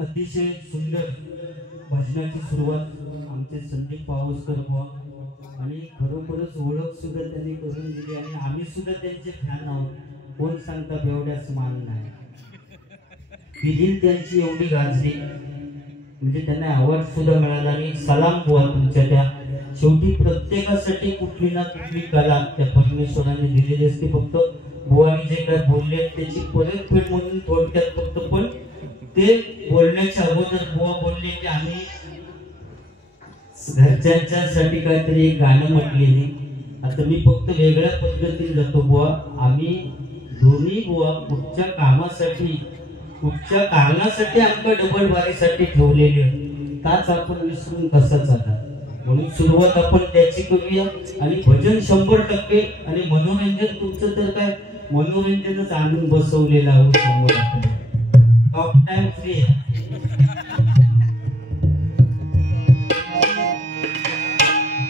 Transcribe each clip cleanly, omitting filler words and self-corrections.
अतिशय सुंदर भजनाची सुरुवात आमचे संदीप पावसकर बुवा आणि खरोखरच ओळख सुद्धा त्यांनी करून दिली आणि आम्ही सुद्धा त्यांचे फॅन आहोत। कोण सांगता बेवड्याच मान नाही, दिल त्यांची एवढी गाजली म्हणजे त्यांना अवॉर्ड सुद्धा मिळाला। आणि सलाम बुवा तुमच्या त्या शेवटी प्रत्येकासाठी कुठली ना कुठली कला त्या परमेश्वराने दिलेली असते। फक्त बुवानी जे काय बोलले त्याची परतफेड म्हणून थोडक्यात फक्त पण ते बोलण्याच्या अगोदर बुवा बोलले की आम्ही घरच्यांच्यासाठी काहीतरी एक गाणं म्हटलेली. आता मी फक्त वेगळ्या पद्धतीने जातो बुवा. आम्ही दोन्ही बुवा कुठच्या कामासाठी कुठच्या कारणासाठी आमच्या डबल बारीसाठी ठेवलेले ताच आपण विसरून कसा चालला. म्हणून सुरुवात आपण त्याची करूया. आणि भजन 100% आणि मनोरंजन तुमचं तर काय मनोरंजनच आणून बसवलेलं आहोत समोर आपण. टॉप टाइम फ्री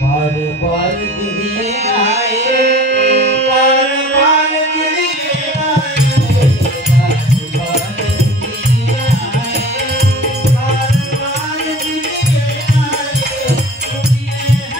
बार बार दिए आए बार बार दिए आए बार दिए आए बार बार दिए आए दुनिया हजार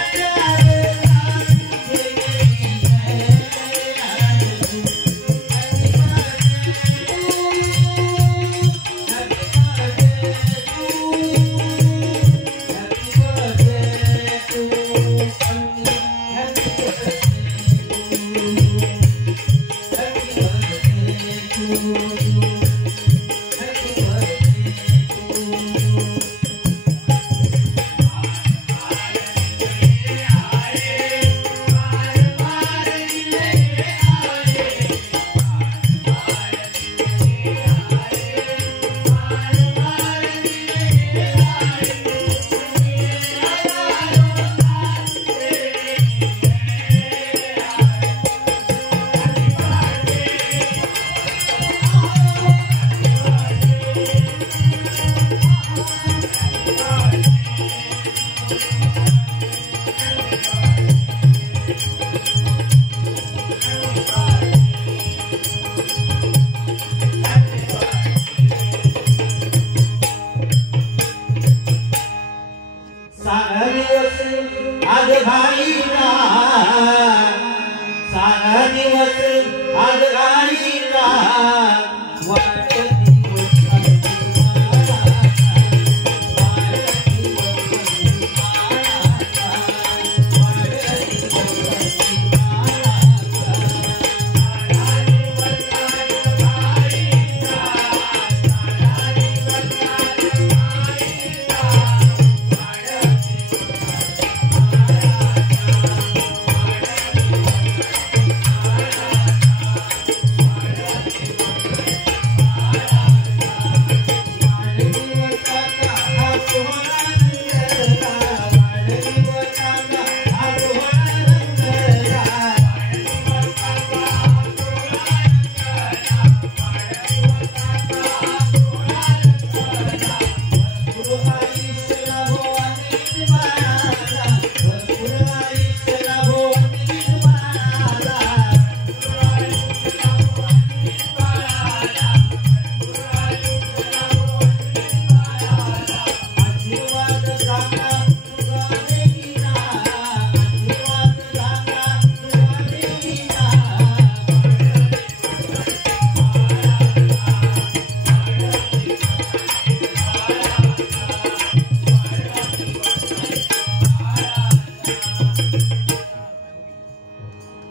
साल तेरी है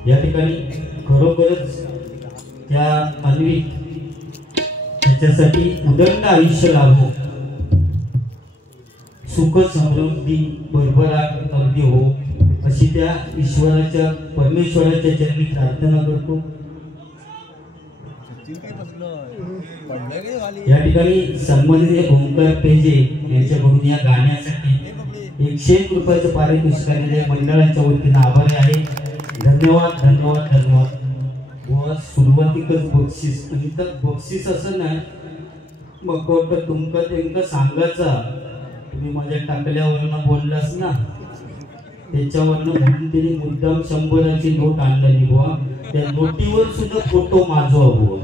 या ठिकाणी खरोखरच त्या अन्वित त्याच्यासाठी उदंड आयुष्य लाभो, सुख समृद्धी भरभराट अगदी हो अशी त्या ईश्वराच्या परमेश्वराच्या चरणी प्रार्थना करतो. या ठिकाणी सन्माननीय ओंकार पेजे यांच्याकडून या गाण्यासाठी 101 रुपयाचं पारितोषिक मंडळाच्या वतीने आभारी आहे. धन्यवाद धन्यवाद धन्यवाद. व सुरुवातीकच बक्षीस आणि तर बक्षीस असं नाही मग तुमका त्यांना सांगायचा तुम्ही माझ्या टाकल्यावरनं बोललास ना त्याच्यावरनं म्हणून त्यांनी मुद्दाम 100ची नोट आणलेली बुवा. त्या नोटीवर सुद्धा फोटो माझा बुवा.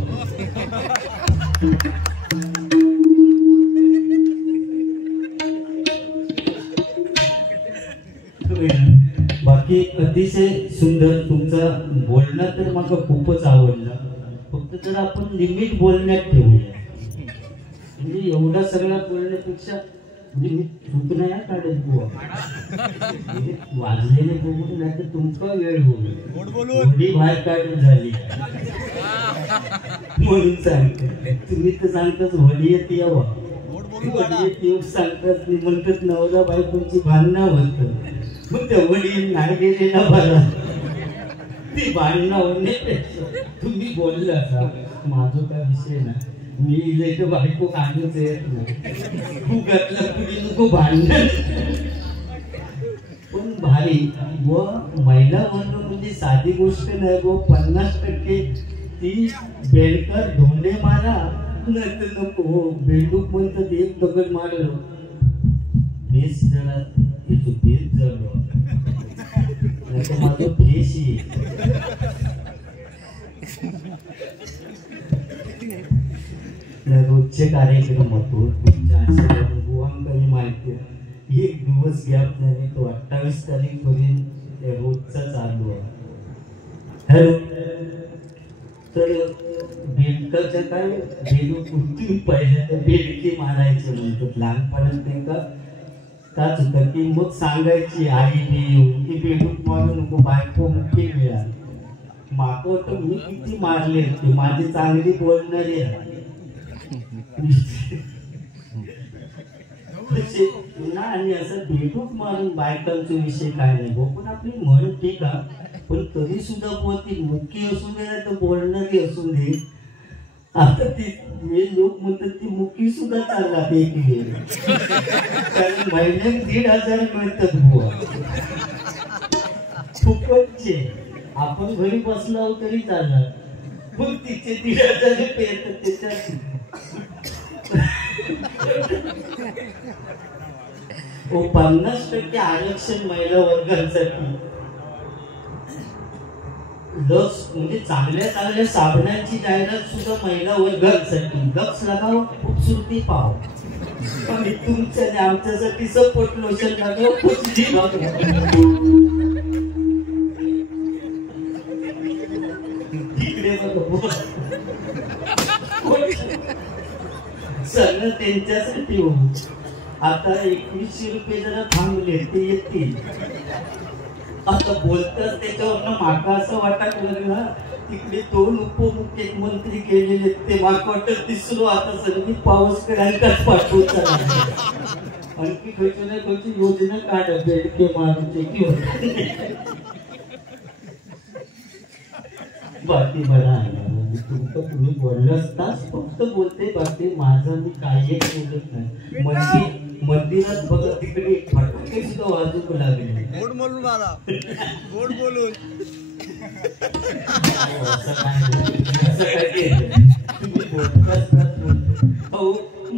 बाकी अतिशय सुंदर तुमचा बोलणं तर मला खूपच आवडलं. फक्त जर आपण लिमिट बोलण्यात ठेवूया म्हणजे एवढा सगळा बोलण्यापेक्षा म्हणजे मी चूक नाही काढत बुवा, वाजलेले बघून नाही तर तुमचा वेळ होईल बाहेर काढून झाली म्हणून सांगते. तुम्ही तर सांगताच वडी येते यावं, वडी सांगतात म्हणतात नवरा बायकोची भांडणं म्हणतात, मग त्या वडी नाही गेले ना मला ती भांडणं होण्यापेक्षा तुम्ही बोलला असा माझा काय विषय ना, मी इले बायको काढूच येत नाही, तू घातला तुझी नको भांडण. पण भारी व महिला वर्ग म्हणजे साधी गोष्ट नाही व 50% ती बेडकर धोंडे मारा नाही तर नको बेंडूक म्हणतात एक दगड मारलं बेस जरा येतो बेस झालो नाही तर माझं फेस रोजचे कार्यक्रम होतो तुमच्या आशीर्वाद माहिती आहे. एक दिवस गॅप नाही तो 28 तारीख पर्यंत रोजचा चालू आहे. हॅलो तर बेडकाच्या काय बेडू कुठून पहिल्यांदा बेडकी मारायचं म्हणतात लहानपणात नाही का काच होतं की मग सांगायची आई येऊन की बेडूक मारू नको बायको मुख्य मिळा माग वाटत मी किती मारले होते माझी चांगली बोलणारी आणि असं बेडूक मारून बायकांचा विषय काय नाही हो. पण आपली म्हण ठीक आहे पण तरी सुद्धा ती मुख्य असून दे ना तर बोलणारी असून दे. आता ती लोक म्हणतात ती मुखी सुद्धा चालला एक वेळ कारण महिन्यात 1,500 मिळतात बुवा फुकटचे. आपण घरी बसला तरी चालणार पण तिचे 1,500 रुपये येतात त्याच्यात. ओ 50% आरक्षण महिला वर्गांसाठी. लक्स म्हणजे चांगल्या चांगल्या साबणांची जाहिरात सुद्धा महिला वर्गांसाठी. लक्स लगाव खूबसूरती पाव आणि तुमच्या आणि आमच्यासाठी सपोर्ट लोशन लगाव कुचली इकडे बघ सगळं त्यांच्यासाठी हो. आता 2100 रुपये जरा थांबले ते येतील. आता बोलतात त्याच्यावरनं माका असं वाटत लागला तिकडे 2 उपमुख्यमंत्री गेलेले ते माका वाटत दिसलो आता संदीप पावसकरांकाच पाठवत आणखी खर्च ना खर्च योजना काढ बेडके मारूचे किंवा बाकी बरा आहे तुमचं तुम्ही बोललाच फक्त बोलते बाकी माझं मी काही बोलत नाही. मंदिरात बघा तिकडे फटाके सुद्धा वाजू लागले गोड बोलून मला गोड बोलून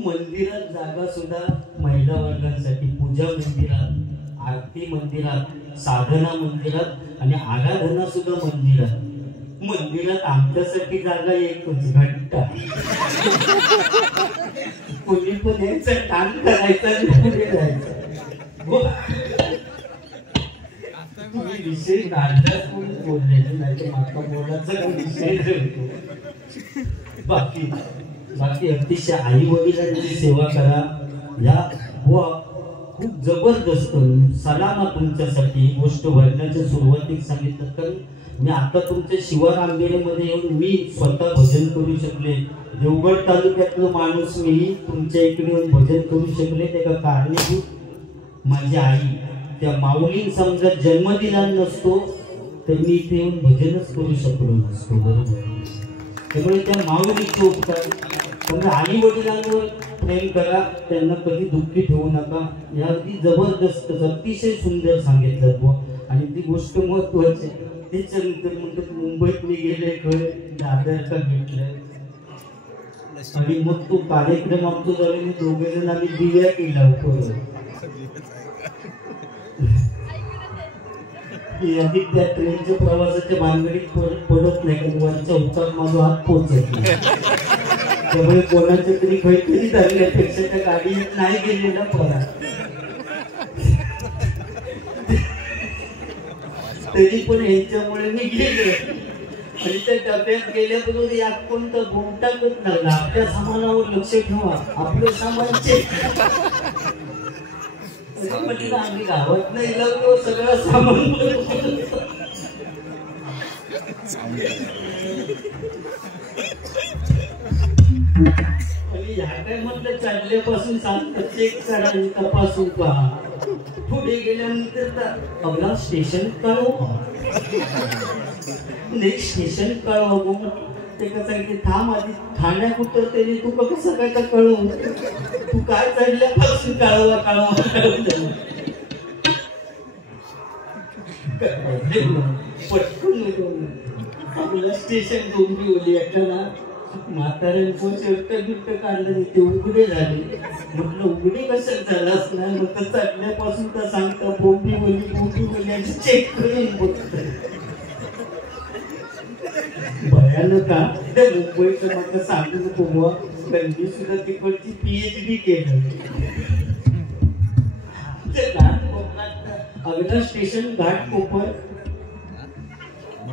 मंदिरात जागा सुद्धा महिला वर्गांसाठी पूजा मंदिरात आरती मंदिरात साधना मंदिरात आणि आराधना सुद्धा मंदिरात. मंदिरात आमच्यासाठी जागा एकच घंटा कोणी पण यायचं काम करायचं आणि पुढे जायचं. तुम्ही विषय काढलाच कोणी बोललेले नाही तर माका बोलायचा विषय ठेवतो. बाकी अतिशय आई वडिलांची सेवा करा या खूप जबरदस्त सलाम तुमच्यासाठी. गोष्ट भरण्याच्या सुरुवातीक सांगितलं कारण मी आता तुमच्या शिवार आंबेडमध्ये येऊन मी स्वतः भजन करू शकले. देवगड तालुक्यातलं माणूस मी तुमच्या इकडे येऊन भजन करू शकले त्याला कारणीभूत माझी आई. त्या माऊलीन समजा जन्म दिला नसतो तर मी इथे येऊन भजनच करू शकलो नसतो. बरोबर त्यामुळे त्या माऊलीचे उपकार. म्हणजे आई वडिलांवर प्रेम करा त्यांना कधी दुःखी ठेवू नका. या अगदी जबरदस्त अतिशय सुंदर सांगितलं बुवा. आणि ती गोष्ट महत्वाची त्याच्यानंतर म्हणतात मुंबईत मी गेले खरं दादर का घेतलंय आणि मग तो कार्यक्रम आमचा झाला मी 2 जण आम्ही दिव्या केला होतो आधी त्या ट्रेनच्या प्रवासाच्या भानगडीत पडत नाही कारण वरच्या उत्तर माझा हात पोहोचत नाही त्यामुळे कोणाच्या तरी काहीतरी झाल्यापेक्षा त्या गाडीत नाही गेलेला पडा. तरी पण यांच्यामुळे मी गेले आणि त्या डब्यात गेल्याबरोबर यात कोणतं बोमटाकत लागला. आपल्या सामानावर लक्ष ठेवा आपलं सामान चेक म्हटलं आम्ही गावात नाही लावतो सगळं सामान आणि ह्या काय म्हटलं चालल्यापासून सांगतात चेक करा आणि तपासून पहा. पुढे गेल्यानंतर अगला स्टेशन कळव नेक्स्ट स्टेशन कळव ते कसं आहे की थांब आधी ठाण्यात उतरते तू कसं काय का कळव तू काय चढल्यापासून कळवा कळवा पटकन आपलं स्टेशन डोंबिवली एकाला म्हाताऱ्यांचं शर्ट बिर्ट काढलं ते उघडे झाले. म्हटलं उघडे कशात झालं असणार मग चढल्यापासून तर सांगता बोंबिवली चेक करून बघत भयानक त्या मुंबईचं मला सांगू नको बुवा त्यांनी सुद्धा तिकडची PhD केलं. अगदा स्टेशन घाटकोपर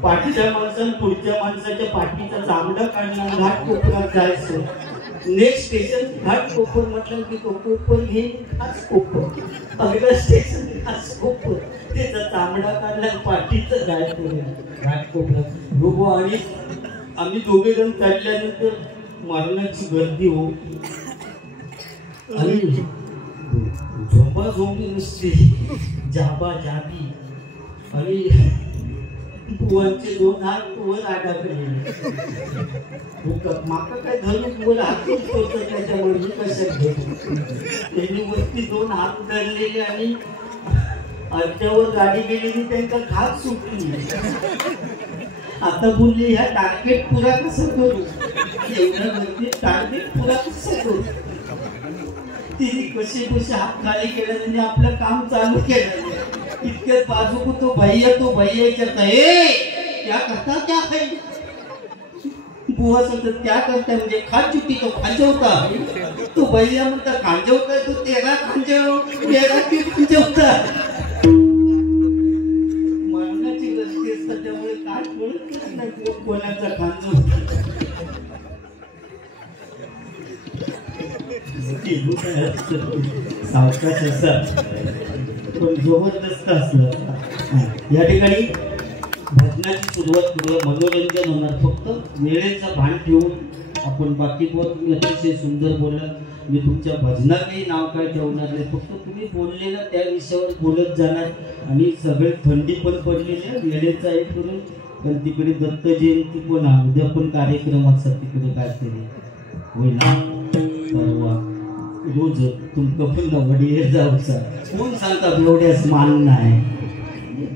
पाठीच्या माणसानं पुढच्या माणसाच्या पाठीचा चामडा काढला घाटकोपरात जायचं. नेक्स्ट स्टेशन घाटकोपर म्हटलं की तो कोपर घेईन खास कोपर अगदा स्टेशन खास कोपर त्याचा चामडा काढला पाठीचं घाटकोपरात लोक आणि आम्ही दोघे जण काढल्यानंतर मरणाची गर्दी हो आणि झोंबा झोंबी नुसती जाबा जाबी आणि बुवांचे 2 हात वर आडाकले माका काय धरून वर हातून होतं त्याच्यामुळे मी कशात घेतो त्यांनी वरती 2 हात धरलेले आणि अर्ध्यावर गाडी गेलेली त्यांचा खात सुटली. आता बोलले ह्या टार्गेट पुरा कसं करू एवढ्या गर्दी टार्गेट पुरा कसं करू तिने कसे हात खाली केला त्यांनी आपलं काम चालू केलं. इतक्यात बाजू को तो भैया कहता है क्या करता क्या है बुआ सांगतात क्या करता म्हणजे खात चुकी तो खांजवता तो भैया म्हणता खांजवता तो तेरा खांजव तेरा की खांजवता मरणाची गरज असतात त्यामुळे काय कळत नाही कोणाचा खांजवता सावकाश असा पण जबरदस्त असलं. या ठिकाणी भजनाची सुरुवात करूया. मनोरंजन होणार फक्त वेळेचं भान ठेवून आपण बाकी तुम्ही अतिशय सुंदर बोलला. मी तुमच्या भजनातही नाव काय ठेवणार नाही फक्त तुम्ही बोललेलं त्या विषयावर बोलत जाणार आणि सगळे थंडी पण पडलेली आहे वेळेचा हे करून. पण तिकडे दत्त जयंती पण उद्या पण कार्यक्रम असतात तिकडे काहीतरी होईल परवा रोज तुमका पण वडील जाऊचा कोण सांगतात एवढ्याच मान नाही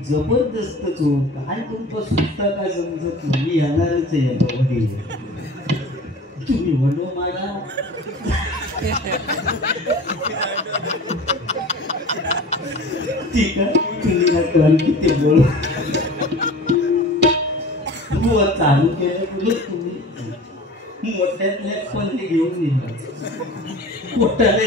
जबरदस्त तू काय तुमचं सुद्धा काय समजत नाही. मी येणारच आहे वडील तुम्ही वडो मला ठीक आहे तुम्ही ना कळ किती बोल तू चालू केलं तुझं तुम्ही मोठ्यातल्या पण ते घेऊन येणार पोटाला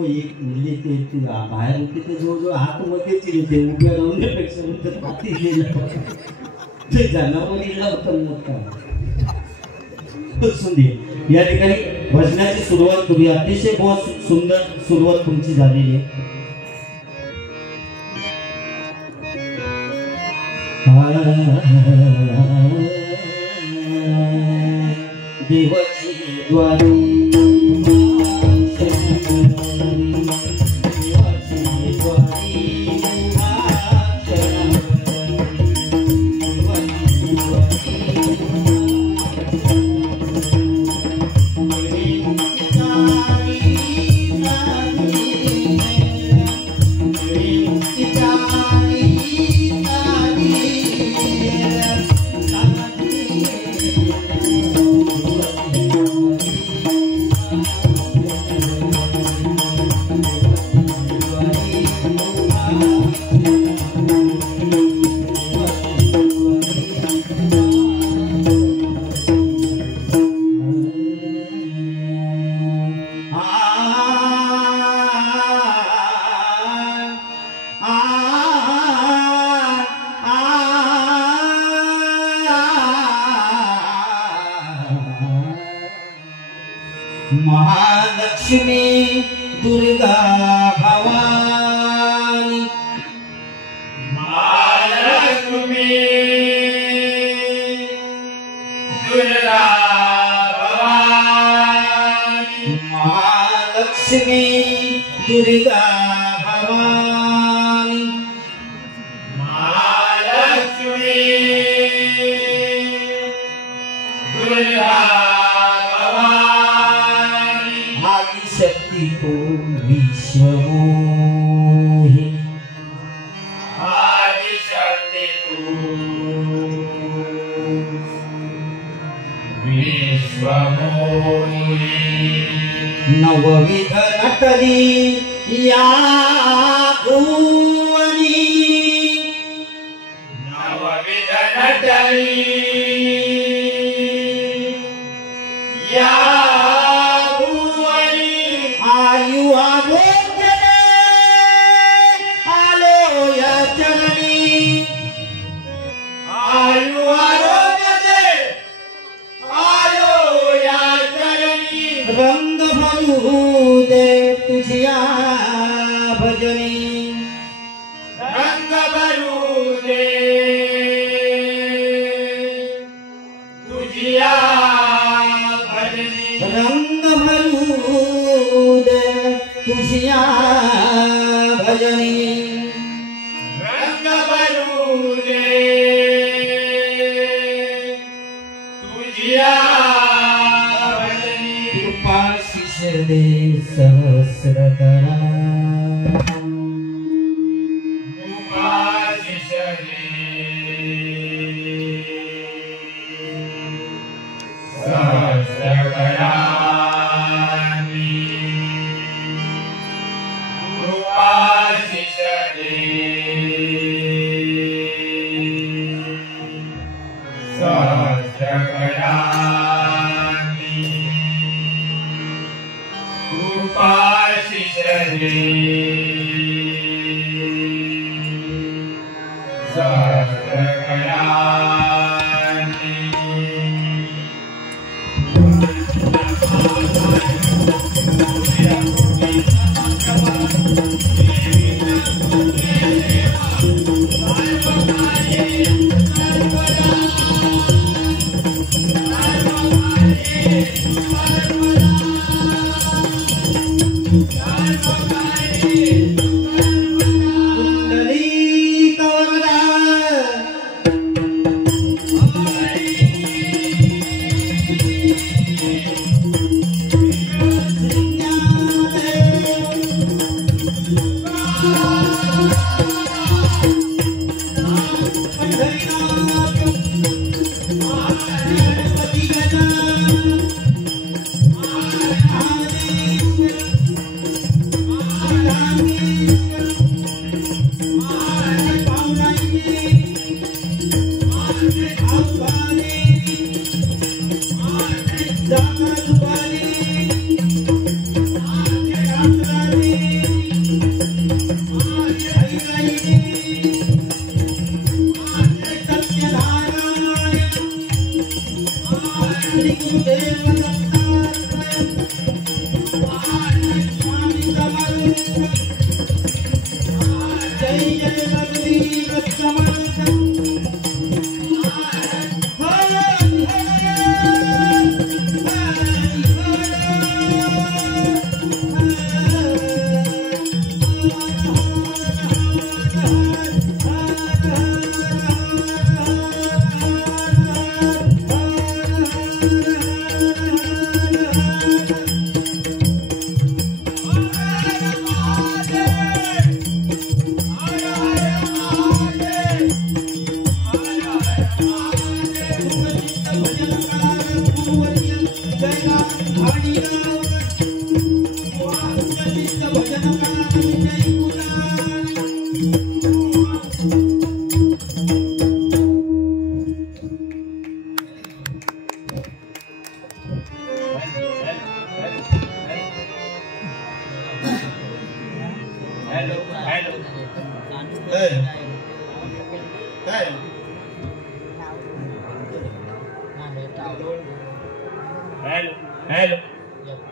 एक मिळले ते बाहेर होते ते जवळजवळ आतमध्येच येते उभ्या राहण्यापेक्षा पाठी लिहिलं ते जनावरीला होतं मोठा. या ठिकाणी भजनाची सुरुवात करूया. अतिशय बहुत सुंदर सुरुवात तुमची झालेली आहे. देवाची द्वारी महालक्ष्मी दुर्गा भवानी महालक्ष्मी दुर्गा भवानी महालक्ष्मी दुर्गा भवानी महालक्ष्मी दुर्गा भवानी आदिशक्ति को विश्वमोहिनी आदिशक्ति तू विश्वमोहिनी नवविध नटली या भुवनी नवविध नटली या भुवनी आयु आरोग्यने आलो या चरणी आयु आरोग्य दे आलो या चरणी रंग भरू दे तुझिया भजनी रंग भरू दे तुझिया भजनी रंग भरू दे तुझिया भजनी रंग भरू दे तुझिया भजनी कृपा शिष दे सहस्र करा उपाशिष दे सहस्रकरानि उपाशिष दे सहस्रकरानि उपाशिष दे कुंडली कवरा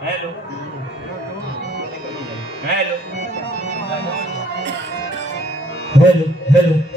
Hello. Hello hello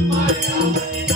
Mayawati